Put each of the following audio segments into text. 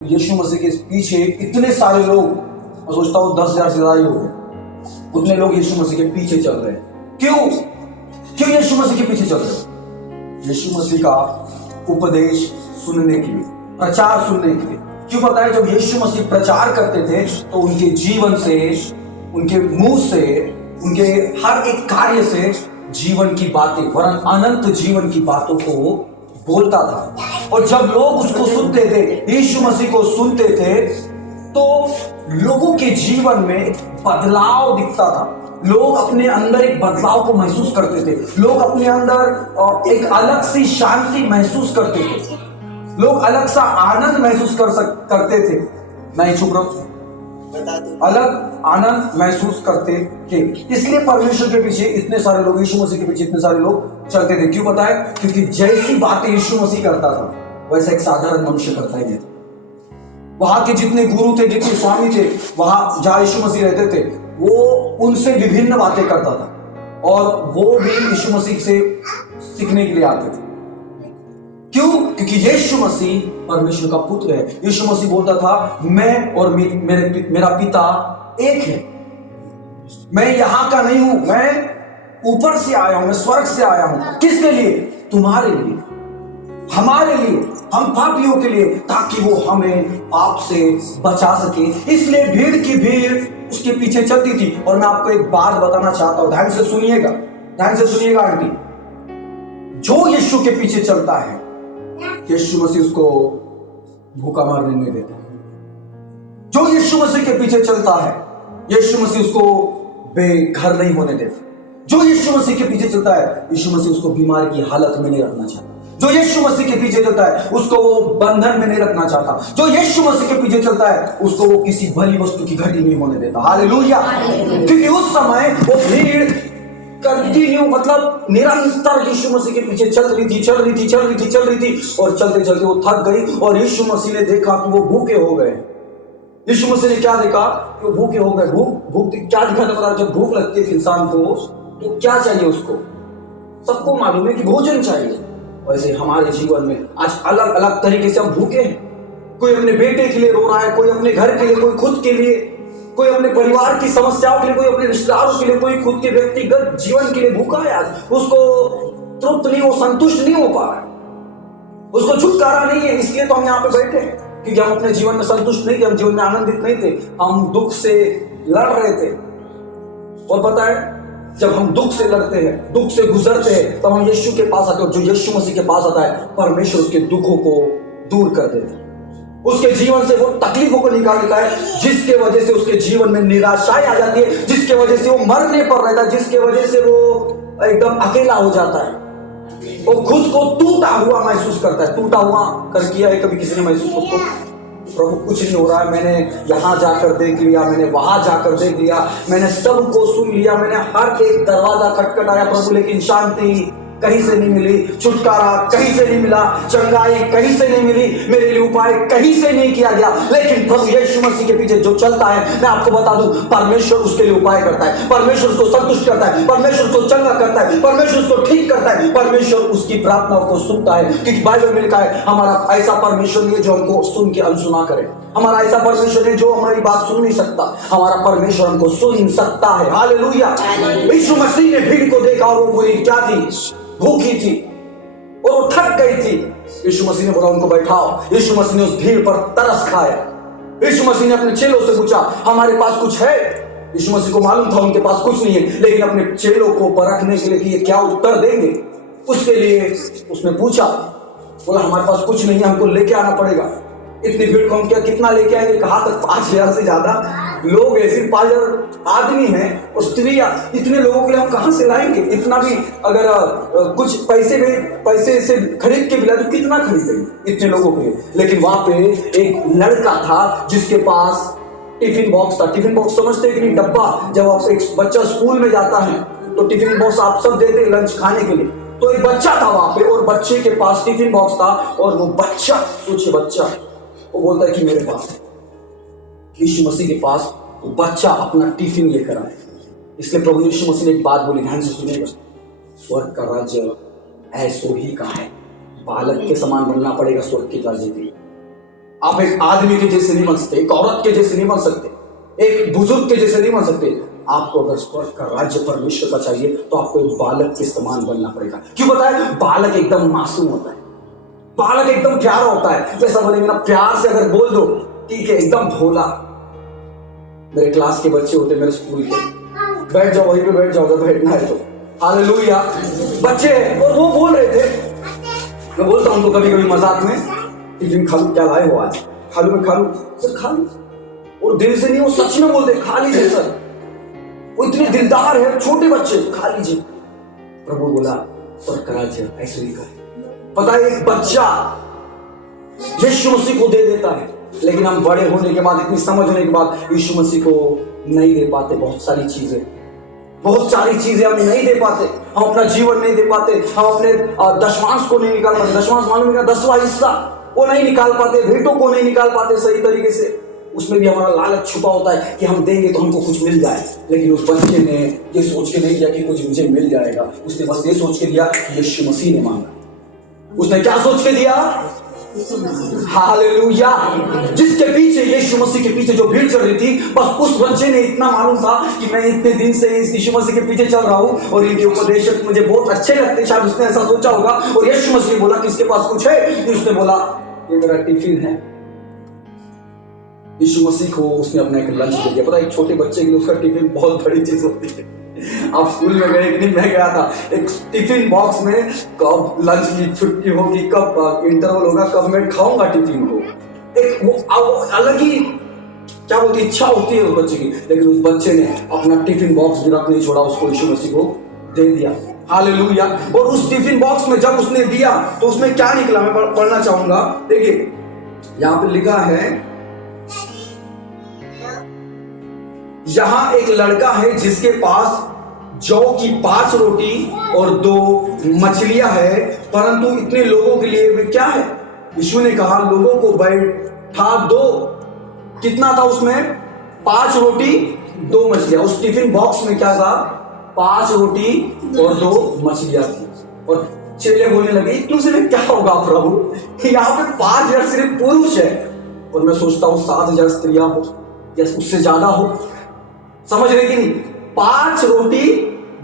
यीशु मसीह के पीछे इतने सारे लोग, मैं सोचता हूँ 10,000 से ज्यादा ही हो गए, उतने लोग यीशु मसीह के पीछे चल रहे हैं। क्यों क्यों यीशु मसीह के पीछे चल रहे हैं? यीशु मसीह का उपदेश सुनने के लिए, प्रचार सुनने के लिए। क्यों पता है, जब यीशु मसीह प्रचार करते थे तो उनके जीवन से, उनके मुंह से, उनके हर एक कार्य से जीवन की बातें, वरन अनंत जीवन की बातों को बोलता था। और जब लोग उसको सुनते थे, यीशु मसीह को सुनते थे, तो लोगों के जीवन में बदलाव दिखता था। लोग अपने अंदर एक बदलाव को महसूस करते थे। लोग अपने अंदर एक अलग सी शांति महसूस करते थे। लोग अलग सा आनंद महसूस करते थे। नहीं चुप रहो, अलग आनंद महसूस करते थे। इसलिए परमेश्वर के पीछे इतने सारे लोग, यीशु मसीह के पीछे इतने सारे लोग चलते थे। क्यों पता है? क्योंकि जैसी बातें यीशु मसीह करता था वैसा एक साधारण मनुष्य करता ही नहीं था। वहां के जितने गुरु थे, जितने स्वामी थे, वहां जहां यीशु मसीह रहते थे, वो उनसे विभिन्न बातें करता था और वो भी यीशु मसीह से सीखने के लिए आते थे। क्यों? क्योंकि यीशु मसीह परमेश्वर का पुत्र है। यीशु मसीह बोलता था, मैं और मेरा पिता एक है। मैं यहां का नहीं हूं, मैं ऊपर से आया हूं, मैं स्वर्ग से आया हूं। किसके लिए? तुम्हारे लिए, हमारे लिए, हम पापियों के लिए, ताकि वो हमें पाप से बचा सके। इसलिए भीड़ की भीड़ उसके पीछे चलती थी। और मैं आपको एक बात बताना चाहता हूं, ध्यान से सुनिएगा, ध्यान से सुनिएगा आंटी। जो यीशु के पीछे चलता है, यीशु मसीह उसको भूखा मारने नहीं देता। जो यीशु मसीह के पीछे चलता है, यीशु मसीह उसको बेघर नहीं होने देता। जो यीशु मसीह के पीछे चलता है, यीशु मसीह उसको बीमारी की हालत में नहीं रखना चाहता। जो यीशु मसीह के पीछे चलता है, उसको वो बंधन में नहीं रखना चाहता। जो यीशु मसीह के पीछे चलता है, उसको वो किसी भली वस्तु की घटी नहीं होने देता। हालेलुया। क्योंकि उस समय वो भीड़ कंटिन्यू, मतलब निरंतर यीशु मसीह के पीछे चल रही थी और चलते चलते वो थक गई। और यीशु मसीह ने देखा कि वो भूखे हो गए। यीशु मसीह ने क्या देखा? कि वो भूखे हो गए। भूख क्या दिखा था? जब भूख लगती है इंसान को तो क्या चाहिए उसको? सबको मालूम है कि भोजन चाहिए। वैसे हमारे जीवन में आज अलग अलग तरीके से हम भूखे हैं। कोई अपने बेटे के लिए रो रहा है, कोई अपने घर के लिए, कोई खुद के लिए, कोई अपने परिवार की समस्याओं के लिए, कोई अपने रिश्तेदारों के लिए, कोई खुद के व्यक्तिगत जीवन के लिए भूखा है। आज उसको तृप्त नहीं, वो संतुष्ट नहीं हो पा रहा है, उसको छुटकारा नहीं है। इसलिए तो हम यहाँ पे बैठे हैं, क्योंकि हम अपने जीवन में संतुष्ट नहीं थे, हम जीवन में आनंदित नहीं थे, हम दुख से लड़ रहे थे। और पता है, जब हम दुख से लड़ते हैं, दुख से गुजरते हैं, तब हम यीशु के पास आते हैं। जो यीशु मसीह के पास आता है, परमेश्वर उसके दुखों को दूर कर देता है। उसके जीवन से वो तकलीफों को निकाल देता है, जिसके वजह से उसके जीवन में निराशाएं आ जाती है, जिसके वजह से वो मरने पर रहता है, जिसके वजह से वो एकदम अकेला हो जाता है। वो खुद को टूटा हुआ महसूस करता है। टूटा हुआ कर किया है कभी किसी ने महसूस? को प्रभु कुछ नहीं हो रहा है, मैंने यहां जाकर देख लिया, मैंने वहां जाकर देख लिया, मैंने सबको सुन लिया, मैंने हर एक दरवाजा खटखटाया प्रभु, लेकिन शांति कहीं से नहीं मिली, छुटकारा कहीं से नहीं मिला, चंगाई कहीं से नहीं मिली, मेरे लिए उपाय कहीं से नहीं किया गया। लेकिन प्रभु यीशु मसीह के पीछे जो चलता है, मैं आपको बता दूं, परमेश्वर उसके लिए उपाय करता है, परमेश्वर उसको संतुष्ट करता है, परमेश्वर उसको चंगा करता है, परमेश्वर उसको ठीक करता है, परमेश्वर उसकी प्रार्थनाओं को सुनता है। क्योंकि बाइबल में लिखा है, हमारा ऐसा परमेश्वर नहीं है जो हमको सुन के अनसुना करे। हमारा ऐसा परमेश्वर है जो हमारी बात सुन नहीं सकता, हमारा परमेश्वर हमको सुन सकता है। हालेलुया। यीशु मसीह ने भीड़ को देखा और वो पूरी क्या थी? भूखी थी और वो थक गई थी। यीशु मसीह ने बोला, उनको बैठाओ। यीशु मसीह ने उस भीड़ पर तरस खाया। यीशु मसीह ने अपने चेलों से पूछा, हमारे पास कुछ है? यीशु मसीह को मालूम था उनके पास कुछ नहीं है, लेकिन अपने चेलों को परखने के लिए कि ये क्या उत्तर देंगे, उसके लिए उसने पूछा। बोला, हमारे पास कुछ नहीं है, हमको लेके आना पड़ेगा। इतनी भीड़ को हम कितना लेके आएंगे? कहा तक 5,000 से ज्यादा लोग है, सिर्फ 5,000 आदमी हैं और स्त्रियां। इतने लोगों के लिए हम कहां से लाएंगे? इतना भी अगर कुछ पैसे से खरीद के भी लाए तो कितना खरीदेंगे इतने लोगों के लिए? लेकिन वहां पे एक लड़का था जिसके पास टिफिन बॉक्स था। टिफिन बॉक्स समझते हैं कि नहीं? डब्बा, जब आप एक बच्चा स्कूल में जाता है तो टिफिन बॉक्स आप सब देते हैं लंच खाने के लिए। तो एक बच्चा था वहां पे और बच्चे के पास टिफिन बॉक्स था। और वो बच्चा, सोचिए बच्चा, वो बोलता है कि मेरे पास है। यीशु मसीह के पास वो बच्चा अपना टिफिन लेकर आए। इसलिए प्रभु यीशु मसीह ने एक बात बोली, ध्यान से सुनिएगा, स्वर्ग का राज्य ऐसो ही का है। बालक के समान बनना पड़ेगा स्वर्ग के राज्य के लिए। आप एक आदमी के जैसे नहीं बन सकते, एक औरत के जैसे नहीं बन सकते, एक बुजुर्ग के जैसे नहीं बन सकते। आपको अगर स्वर्ग का राज्य परमेश्वर का चाहिए तो आपको एक बालक के समान बनना पड़ेगा। क्यों बताए? बालक एकदम मासूम होता है, बालक एकदम प्यारा होता है। जैसा बोलेंगे ना, प्यार से अगर बोल दो ठीक है, एकदम भोला। मेरे क्लास के बच्चे होते, मेरे स्कूल के, बैठ जाओ वहीं पे बैठ जाओ अगर बैठना है तो। हालेलुया। बच्चे और वो बोल रहे थे, मैं बोलता हूँ उनको कभी कभी मजाक में, टिफिन खा लूं, क्या लाए हो आज? खा लूं, मैं खा लूं सर, खा लूं। और दिल से नहीं, वो सच में बोलते खा लीजिए सर। वो इतने दिलदार है, छोटे बच्चे, खा लीजिए। प्रभु बोला स्वर्ग का राज्य ऐसे ही कर। पता है, एक बच्चा यीशु मसीह को दे देता है, लेकिन हम बड़े होने के बाद, इतनी समझ होने के बाद यीशु मसीह को नहीं दे पाते। बहुत सारी चीजें हम नहीं दे पाते। हम अपना जीवन नहीं दे पाते, हम अपने दशमांश को नहीं निकाल पाते। दशमांश मालूम है, 10वां हिस्सा वो नहीं निकाल पाते, भेंटों को नहीं निकाल पाते सही तरीके से। उसमें भी हमारा लालच छुपा होता है कि हम देंगे तो हमको कुछ मिल जाए। लेकिन उस बच्चे ने ये सोच के नहीं दिया कि कुछ मुझे मिल जाएगा, उसने बस ये सोच के दिया कि यीशु मसीह ने मांगा। उसने क्या सोच के दिया? हालेलुया। जिसके पीछे, यीशु मसीह के पीछे जो भीड़ चल रही थी, बस उस बच्चे ने इतना मालूम था कि मैं इतने दिन से इस यीशु मसीह के पीछे चल रहा हूं और इनके उपदेशक मुझे बहुत अच्छे लगते। शायद उसने ऐसा सोचा होगा। और यीशु मसीह ने बोला किसके पास कुछ है? तो उसने बोला ये मेरा टिफिन है। यीशु मसीह को उसने अपना एक लंच दे दिया। पता है, एक छोटे बच्चे के लिए उसका टिफिन बहुत बड़ी चीज होती है। आप स्कूल में गए? एक दिन मैं गया था, एक टिफिन बॉक्स में कब लंच की छुट्टी होगी, कब इंटरवल होगा, कब मैं खाऊंगा टिफिन को, एक वो अलग ही क्या बोलती इच्छा होती है उस बच्चे की। लेकिन उस बच्चे ने अपना टिफिन बॉक्स भी रख नहीं छोड़ा, उसको यीशु मसीह को दे दिया। हालेलुया। और उस टिफिन बॉक्स में जब उसने दिया तो उसमें क्या निकला, मैं पढ़ना चाहूंगा। देखिए यहाँ पे लिखा है, यहां एक लड़का है जिसके पास जौ की 5 रोटी और 2 मछलियां है, परंतु इतने लोगों के लिए वे क्या है? यीशु ने कहा लोगों को बैठा दो। कितना था उसमें? 5 रोटी 2 मछलियां। उस टिफिन बॉक्स में क्या था? 5 रोटी और 2 मछलियां थी। और चेले बोलने लगे इतने से क्या होगा प्रभु, यहाँ पे 5000 सिर्फ पुरुष है। और मैं सोचता हूँ 7000 स्त्रियां हो या उससे ज्यादा हो। समझ रहे कि नहीं? 5 रोटी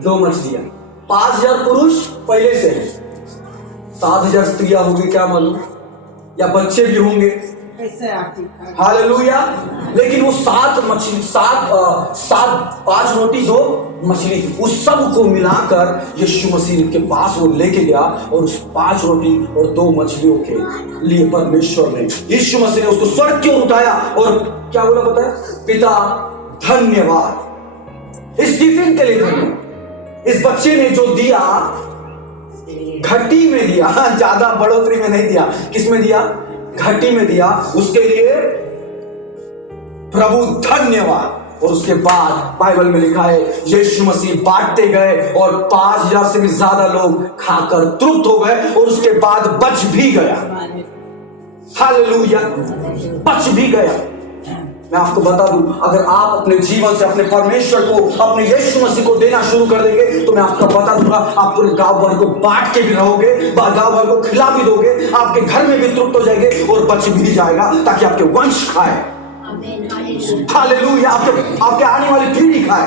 2 मछलियां, 5000 पुरुष पहले से है, 7000 स्त्रियां होंगी क्या मालूम, या बच्चे भी होंगे। हालेलुया। लेकिन वो 5 रोटी 2 मछली, उस सब को मिलाकर यीशु मसीह के पास वो लेके गया। और उस 5 रोटी और 2 मछलियों के लिए परमेश्वर ने, यीशु मसीह ने उसको स्वर्ग की ओर उठाया और क्या बोला पता है? पिता धन्यवाद। इस टिफिन के लिए धन्यवाद। इस बच्चे ने जो दिया घटी में दिया, ज्यादा बढ़ोतरी में नहीं दिया। किस में दिया? घटी में दिया। उसके लिए प्रभु धन्यवाद। और उसके बाद बाइबल में लिखा है यीशु मसीह बांटते गए और 5000 से भी ज्यादा लोग खाकर तृप्त हो गए। और उसके बाद बच भी गया। हालेलुया, बच भी गया। मैं आपको बता दूं, अगर आप अपने जीवन से अपने परमेश्वर को, अपने यीशु मसीह को देना शुरू कर देंगे तो मैं आपको बता दूंगा, आप पूरे गांव भर को बांट के भी रहोगे, गांव भर को खिला भी दोगे, आपके घर में भी तृप्त हो जाएंगे और बच भी जाएगा ताकि आपके वंश खाए। हालेलुया। आपके आने वाली पीढ़ी खाए।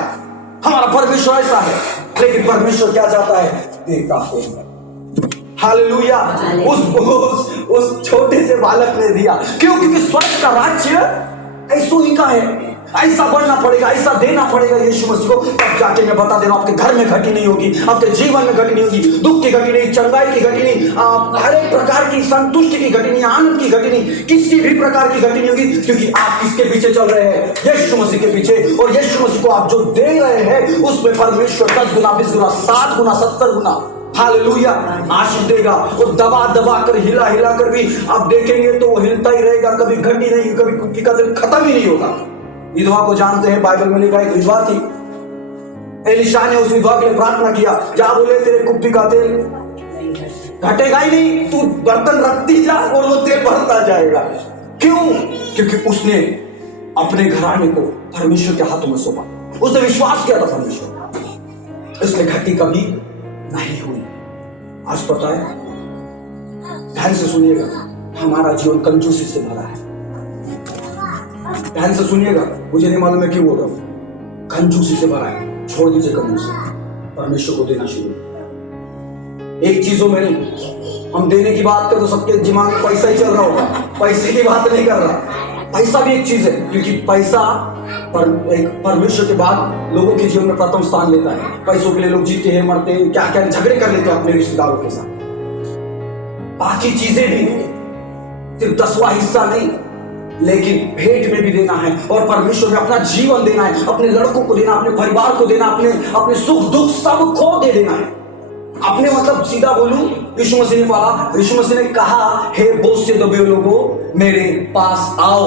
हमारा परमेश्वर ऐसा है। लेकिन परमेश्वर क्या चाहता है? देखता है। हालेलुया। उस छोटे से बालक ने दिया। क्यों? क्योंकि स्वर्ग का राज्य ऐसो ही का है। ऐसा बढ़ना पड़ेगा, ऐसा देना पड़ेगा यीशु मसीह को, तब जाके मैं बता दे रहा हूं आपके घर में घटी नहीं होगी, आपके जीवन में घटी नहीं होगी, दुख की घटी नहीं, चंगाई की घटी नहीं, हर एक प्रकार की संतुष्टि की घटी नहीं, आनंद की घटी नहीं, किसी भी प्रकार की घटी नहीं होगी। क्योंकि आप किसके पीछे चल रहे हैं? यीशु मसीह के पीछे। और यीशु मसीह को आप जो दे रहे हैं उसमें परमेश्वर 10 गुना, 20 गुना, 60 गुना, 70 गुना हालेलुया आशीष देगा। और दबा दबा कर, हिला हिला कर भी आप देखेंगे तो वो हिलता ही रहेगा, कभी घटी नहीं, कभी कुप्पी का दिल खत्म ही नहीं होगा। विधवा को जानते हैं, बाइबल में लिखा, एक विधवा थी। एलिशा ने उस विधवा के लिए प्रार्थना किया, जा बोले तेरे कुप्पी का तेल घटेगा ही नहीं, तू बर्तन रखती जा और वो तेल बढ़ता जाएगा। क्यों? क्योंकि उसने अपने घराने को परमेश्वर के हाथों में सौंपा। उसने विश्वास किया था परमेश्वर, इसलिए घटी कभी नहीं हुई। आज पता है, ध्यान से सुनिएगा, हमारा जीवन कंजूसी से भरा है। ध्यान से सुनिएगा, मुझे नहीं मालूम है क्यों बोल रहा हूँ। कंजूसी से भरा है, छोड़ दीजिए कंजूसी, परमेश्वर को देना शुरू। एक चीजों में नहीं, हम देने की बात करें तो सबके दिमाग में पैसा ही चल रहा होगा, पैसे की बात नहीं कर रहा। पैसा भी एक चीज है, क्योंकि पैसा परमेश्वर के बाद लोगों के जीवन में प्रथम स्थान लेता है। पैसों के लिए लोग जीते हैं, मरते हैं, क्या क्या झगड़े कर लेते हैं अपने रिश्तेदारों के साथ। बाकी चीजें भी सिर्फ 10वां हिस्सा नहीं, लेकिन भेंट में भी देना है और परमेश्वर में अपना जीवन देना है, अपने लड़कों को देना, अपने परिवार को देना, अपने सुख दुख सब खो दे देना है। अपने मतलब सीधा बोलूं, यीशु मसीह ने बोला, यीशु मसीह ने कहा, हे बोझ से दबे लोगों मेरे पास आओ,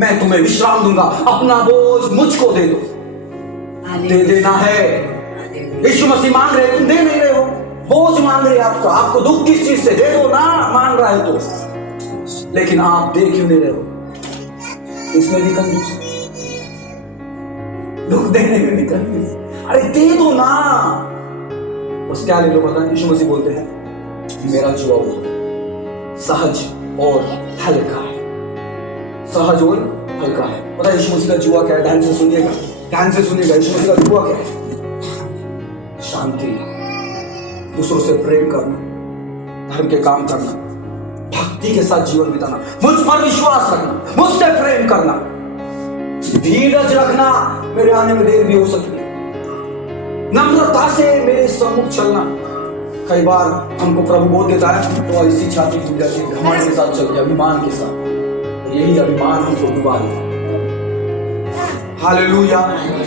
मैं तुम्हें विश्राम दूंगा, अपना बोझ मुझको दे दो। दे देना है। यीशु मसीह मांग रहे, तुम दे नहीं रहे हो, बोझ मांग रहे आपको दुख किस चीज से, दे दो ना, मांग रहा है तो, लेकिन आप दे क्यों नहीं रहे हो? इसमें भी कंजूस, दुख देने में भी कंजूस। अरे दे दो ना, बस क्या ले लो पता है? यीशु मसीह बोलते हैं, मेरा जुआ सहज और हल्का है, सहज और हल्का है। पता है यीशु मसीह का जुआ क्या है? ध्यान से सुनिएगा, ध्यान से सुनिएगा, यीशु मसीह का जुआ क्या है? शांति, दूसरों से प्रेम करना, धर्म के काम करना, भक्ति के साथ जीवन बिताना, मुझ पर विश्वास रखना, मुझसे प्रेम करना, धीरज रखना, मेरे आने में देर भी हो सकती है, नम्रता से मेरे सम्मुख चलना। कई बार हमको प्रभु बोल देता है तो ऐसी छाती टूट जाती है, घमंड के साथ चलते, अभिमान के साथ, यही अभिमान हमको डुबा देता। हालेलुया,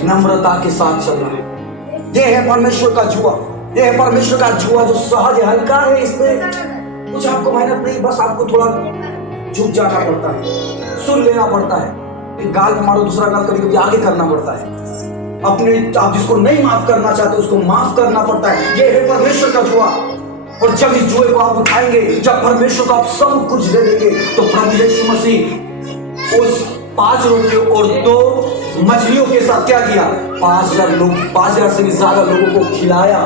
नम्रता के साथ चलना है, ये है परमेश्वर का जुआ, ये है परमेश्वर का जुआ जो सहज हल्का है। इसमें कुछ आपको मेहनत नहीं, बस आपको थोड़ा झुक जाना पड़ता है, सुन लेना पड़ता है, एक गाल में मारो दूसरा गाल कभी कभी आगे करना पड़ता है, अपने आप जिसको नहीं माफ करना चाहते उसको माफ करना पड़ता है। ये है परमेश्वर का जुआ। और जब इस जुए को आप उठाएंगे, जब परमेश्वर को आप सब कुछ दे देंगे, तो प्रभु यीशु मसीह उस 5 रोटियों और 2 मछलियों के साथ क्या किया? 5,000 से भी ज्यादा लोगों को खिलाया।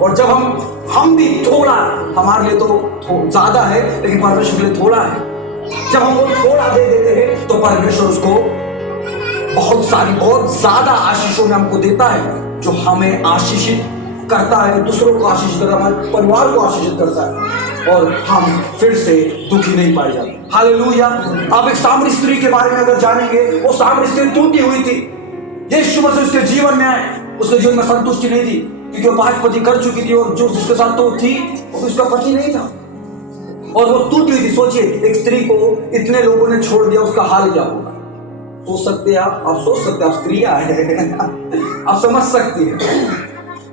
और जब हम भी थोड़ा, हमारे लिए तो ज्यादा है लेकिन परमेश्वर के लिए थोड़ा है, जब हम वो थोड़ा दे देते हैं तो परमेश्वर उसको बहुत ज्यादा आशीषों में हमको देता है, जो हमें आशीषित करता है, दूसरों को आशीषित करता है, हमारे परिवार को आशीषित करता है, और हम फिर से दुखी नहीं पाए जाते। हालेलुया। आप एक सामरी स्त्री के बारे में अगर जानेंगे, वो सामरी स्त्री टूटी हुई थी, यीशु मसीह उसके जीवन में आए, उसके जीवन में संतुष्टि नहीं थी, क्योंकि वो 5 पति कर चुकी थी, और जो जिसके साथ तो थी वो उसका पति नहीं था, और वो टूटी हुई थी। सोचिए, एक स्त्री को इतने लोगों ने छोड़ दिया, उसका हाल क्या होगा? सोच सकते हैं आप सोच सकते हैं, आप स्त्रियां हैं आप समझ सकती हैं।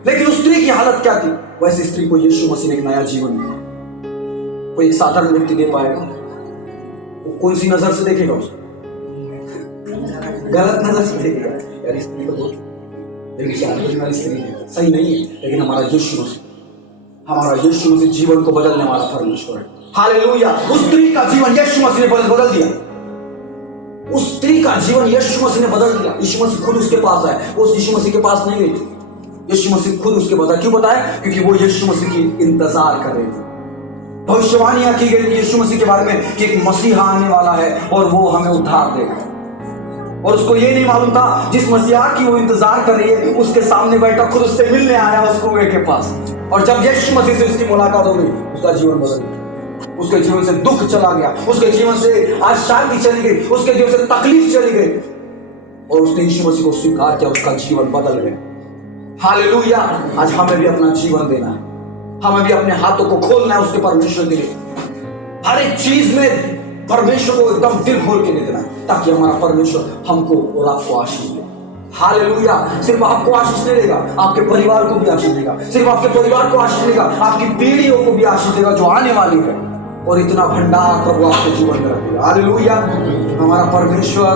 लेकिन उस स्त्री की हालत क्या थी? वैसे स्त्री को यीशु मसीह ने एक नया जीवन दिया। कोई एक साधारण व्यक्ति दे पाएगा? वो कौन सी नजर से देखेगा उसको? गलत नजर से देखेगा, यार स्त्री तो बहुत स्त्री है, सही नहीं है। लेकिन हमारा यीशु मसीह जीवन को बदलने वाला परमेश्वर है। हालेलुया। उस स्त्री का जीवन यीशु मसीह ने बदल दिया, उस स्त्री का जीवन यीशु मसीह ने बदल दिया। यीशु मसीह खुद उसके पास आए, वो यीशु मसीह के पास नहीं गई थी, यीशु मसीह खुद उसके पास आए। क्यों बताया? क्योंकि वो यीशु मसीह की इंतजार कर रहे थे। भविष्यवाणियां की गई थी यीशु मसीह के बारे में कि एक मसीहा आने वाला है और वो हमें उद्धार देगा, और उसको ये नहीं मालूम था जिस मसीहा की वो इंतजार कर रही है, उसके सामने बैठा खुद उससे मिलने आया उस कुएं के पास। और जब यीशु मसीह से उसकी मुलाकात हो गई, उसका जीवन बदल गया, उसके जीवन से दुख चला गया, उसके जीवन से आज शांति चली गई, उसके जीवन से तकलीफ चली गई, और उसने यीशु मसीह को स्वीकार किया, उसका जीवन बदल गया। हालेलुया। आज हमें भी अपना जीवन देना है, हमें भी अपने हाथों को खोलना है उसके परमेश्वर के लिए। हर एक चीज में परमेश्वर को एकदम दिल खोल के देना है, ताकि हमारा परमेश्वर हमको और आपको आशीष दे। हालेलुया। सिर्फ आपको आशीष नहीं देगा, आपके परिवार को भी आशीष देगा, सिर्फ आपके परिवार को आशीष देगा, आपकी पीढ़ियों को भी आशीष देगा जो आने वाली है, और इतना भंडार प्रभु आपके जीवन में रखेगा। हालेलुया। हमारा परमेश्वर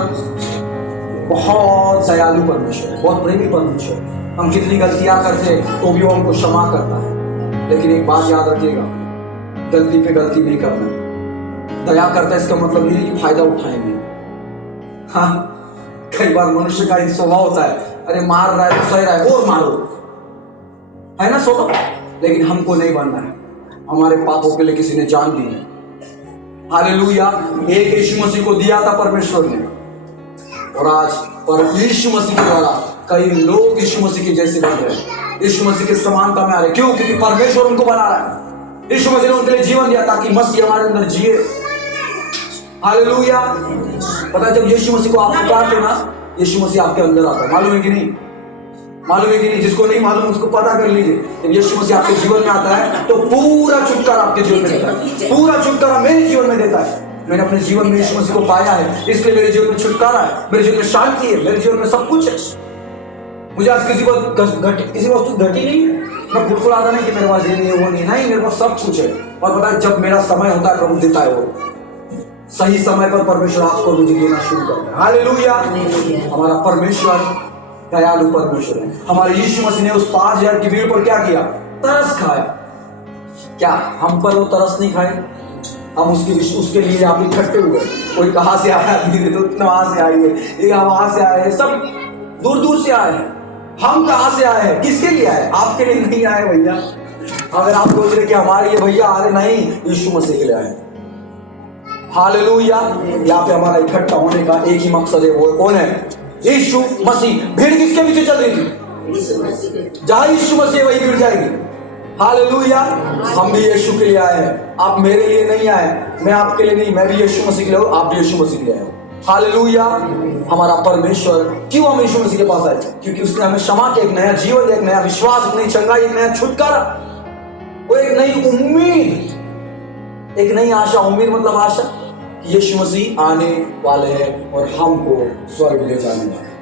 बहुत दयालु परमेश्वर है, बहुत प्रेमी परमेश्वर है। हम कितनी गलतियां करते हैं तो भी वो हमको क्षमा करता है, लेकिन एक बात याद रखिएगा, गलती पे गलती नहीं करना। दया करता है इसका मतलब ये नहीं कि फायदा उठाएंगे। हाँ, कई बार मनुष्य का एक स्वभाव होता है, अरे मार रहा है तो सह रहा है और मारो, है ना स्वभाव। लेकिन हमको नहीं बनना है, हमारे पापों के लिए किसी ने जान दी है। हालेलुया। एक यीशु मसीह को दिया था परमेश्वर ने, और आज पर यीशु मसीह के द्वारा कई लोग यीशु मसीह के जैसे बन रहे हैं, यीशु मसीह के समानता में आ रहे। क्यों? क्योंकि परमेश्वर उनको बना रहा है। यीशु मसीह ने उनके लिए जीवन दिया ताकि मसीह हमारे अंदर जिए। हालेलुया। पता है, जब यीशु मसीह को आप पुकारते ना, यीशु मसीह आपके अंदर आता है। मालूम है कि नहीं? मालूम है कि नहीं? जिसको नहीं मालूम उसको पता कर लीजिए। जब यीशु मसीह आपके जीवन में आता है तो पूरा छुटकारा आपके जीवन में देता है, पूरा छुटकारा मेरे जीवन में देता है। मैंने अपने जीवन में यीशु मसीह को पाया है, इसलिए मेरे जीवन में छुटकारा है, मेरे जीवन में शांति है, मेरे जीवन में सब कुछ है। मुझे आज किसी वस्तु घटी नहीं है। मैं बिल्कुल आता नहीं कि मेरे पास ये नहीं है, वो नहीं, मेरे पास सब कुछ है। और पता है, जब मेरा समय होता है प्रभु देता है, वो सही समय पर परमेश्वर आपको मुझे देना शुरू करता है। हालेलुया। हमारा परमेश्वर दयालु परमेश्वर है। हमारे यीशु मसीह ने उस 5000 की भीड़ पर क्या किया? तरस खाया। क्या हम पर वो तरस नहीं खाए? हम उसके लिए आप इकट्ठे हुए। कोई कहाँ से आया, तो वहां से आई है, ये वहां से आए हैं, सब दूर दूर से आए हैं। हम कहाँ से आए हैं? किसके लिए आए? आपके लिए नहीं आए भैया। अगर आप सोच रहे कि हमारे लिए भैया आ रहे, नहीं, यीशु मसीह के लिए आए। हालेलुया। यहाँ पे हमारा इकट्ठा होने का एक ही मकसद है, वो कौन है? यीशु मसीह। भीड़ किसके पीछे चल रही थी? जहां यीशु मसीह वही भीड़ जाएगी। हालेलुया। हम भी यीशु के लिए आए हैं। आप मेरे लिए नहीं आए, मैं आपके लिए नहीं, मैं भी यीशु मसीह के लिए हूं, आप भी यीशु मसीह के लिए आए हो। हालेलुया। हमारा परमेश्वर, क्यों हम यीशु मसीह के पास आए? क्योंकि उसने हमें क्षमा के एक नया जीवन, एक नया विश्वास, एक नई चंगाई, एक नया छुटकारा, वो एक नई उम्मीद, एक नई आशा। उम्मीद मतलब आशा कि यीशु मसीह आने वाले हैं और हमको स्वर्ग ले जाने वाले हैं।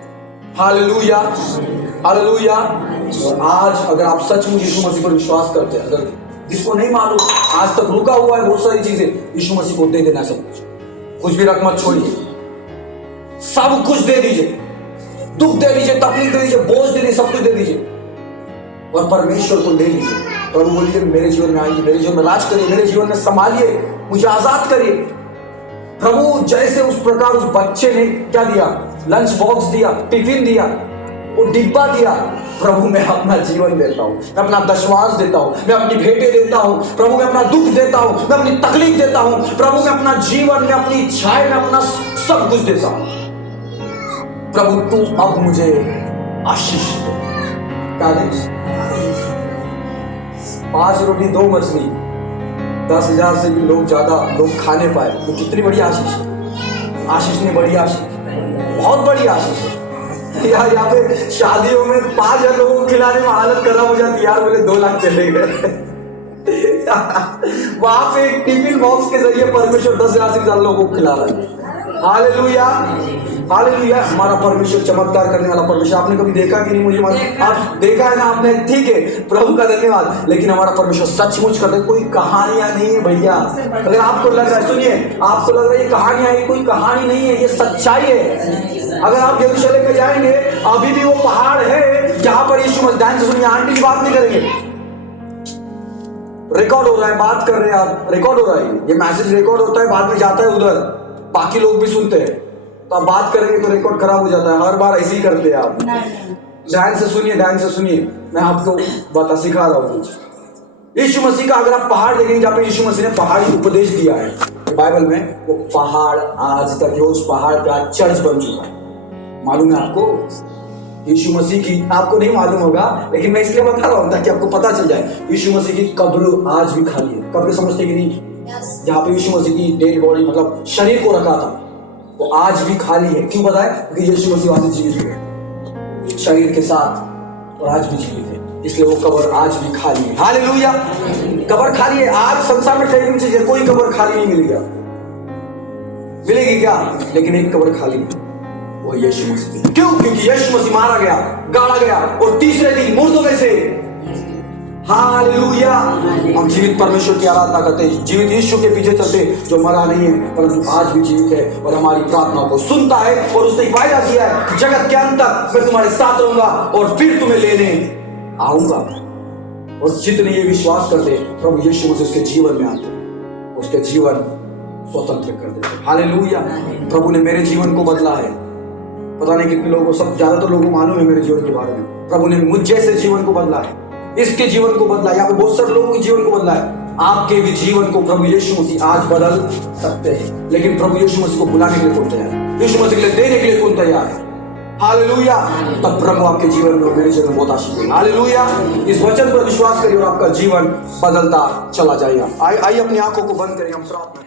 Hallelujah, hallelujah. और आज अगर आप सचमुच यीशु मसीह पर विश्वास करते हैं, अगर जिसको नहीं मालूम आज तक रुका हुआ है बहुत सारी चीजें, यीशु मसीह को दे देना सब कुछ भी रख मत छोड़िए, सब कुछ दे दीजिए। दुख दे दीजिए, तकलीफ दे दीजिए, बोझ दे दीजिए, सब कुछ दे दीजिए और परमेश्वर को ले लीजिए। प्रभु बोलिए, मेरे जीवन में आइए, मेरे जीवन में राज करिए, मेरे जीवन में संभालिए, मुझे आजाद करिए। प्रभु जैसे उस प्रकार उस बच्चे ने क्या दिया? लंच बॉक्स दिया, टिफिन दिया, वो डिब्बा दिया। प्रभु मैं अपना जीवन देता हूँ, मैं अपना दशवांश देता हूँ, मैं अपनी भेंटें देता हूँ। प्रभु मैं अपना दुख देता हूँ, मैं अपनी तकलीफ देता हूँ। प्रभु मैं अपना जीवन में, अपनी इच्छाएं में, अपना सब कुछ देता हूँ। प्रभु तू अब मुझे आशीष दे। क्या दे? 5 रोटी 2 मछली, 10,000 से भी लोग ज्यादा लोग खाने पाए, तो कितनी बड़ी आशीष है। आशीष नहीं, बड़ी आशीष, बहुत बड़ी आशीष है यार। यहाँ पे शादियों में 5,000 लोगों को खिलाने में हालत खराब हो जाती यार, बोले 2 लाख चले गए। वहां पे एक टिफिन बॉक्स के जरिए परमेश्वर 10,000 से ज्यादा लोगों को खिला रहा है। Hallelujah, hallelujah. हमारा परमेश्वर चमत्कार करने वाला परमेश्वर। आपने कभी देखा कि नहीं? मुझे आप देखा है ना आपने, ठीक है, प्रभु का धन्यवाद। लेकिन हमारा परमेश्वर सचमुच करते, कोई कहानियां नहीं है भैया। अगर आपको लग रहा है, सुनिए, आपको लग रहा है ये कहानियां है, कोई कहानी नहीं है, ये सच्चाई है। अगर आप यरूशलेम में जाएंगे, अभी भी वो पहाड़ है जहां पर यीशु मसीह, ध्यान से सुनिए, आंटी की बात नहीं करेंगे, रिकॉर्ड हो रहा है, बात कर रहे हैं आप, रिकॉर्ड हो रहा है, ये मैसेज रिकॉर्ड होता है, बाद में जाता है उधर, बाकी लोग भी सुनते हैं। तो आप बात करेंगे तो रिकॉर्ड खराब हो जाता है, हर बार ऐसे ही करते हैं आप। ध्यान से सुनिए, ध्यान से सुनिए, मैं आपको सिखा रहा हूँ कुछ। यीशु मसीह का अगर आप पहाड़ देखेंगे, जहाँ पे यीशु मसीह ने पहाड़ी उपदेश दिया है बाइबल में, वो पहाड़ आज तक उस पहाड़ पे आज चर्च बन चुका है। मालूम है आपको? यीशु मसीह की, आपको नहीं मालूम होगा लेकिन मैं इसलिए बता रहा हूँ ताकि आपको पता चल जाए। यीशु मसीह की कब्र आज भी खाली है। कब्र समझते कि नहीं? जहाँ पे यीशु मसीह की डेड बॉडी, मतलब शरीर को रखा था, वो आज भी खाली है। क्यों बताए? क्योंकि यीशु मसीह वहां से जीवित हुए शरीर के साथ, और आज भी जीवित है, इसलिए वो कब्र आज भी खाली है। हालेलुया। कब्र खाली है। आज संसार में कई चीजें, कोई कब्र खाली नहीं मिलेगी, मिलेगी क्या? लेकिन एक कब्र खाली है, वो यीशु मसीह। क्यों? क्योंकि यीशु मसीह मारा गया, गाड़ा गया और तीसरे दिन मुर्दों में से, हालेलुया, हम जीवित परमेश्वर की आराधना करते हैं, जीवित यीशु के पीछे चलते, जो मरा नहीं है परंतु आज भी जीवित है और हमारी प्रार्थनाओं को सुनता है। और उसने वायदा किया है, जगत के अंत तक मैं तुम्हारे साथ रहूंगा और फिर तुम्हें लेने आऊंगा। और जितने ये विश्वास करते प्रभु यीशु मसीह उसके जीवन में आते, उसके जीवन स्वतंत्र कर देते। हालेलुया। प्रभु ने मेरे जीवन को बदला है। पता नहीं कितने लोगों को, सब ज्यादातर लोगों को मालूम है मेरे जीवन के बारे में। प्रभु ने मुझ जैसे जीवन को बदला है, इसके जीवन को बदला, यहाँ पे बहुत सारे लोगों के जीवन को बदला है। आपके भी जीवन को प्रभु यीशु मसीह आज बदल सकते हैं, लेकिन प्रभु यीशु मसीह को बुलाने के लिए कौन तैयार है? यीशु मसीह के लिए देने के लिए कौन तू तैयार है? हालेलुया। तब प्रभु आपके जीवन में और मेरे जीवन में बहुत आशीष देगा। हालेलुया। इस वचन पर विश्वास करिए और आपका जीवन बदलता चला जाएगा। आइए अपनी आंखों को बंद करें, हम प्रार्थना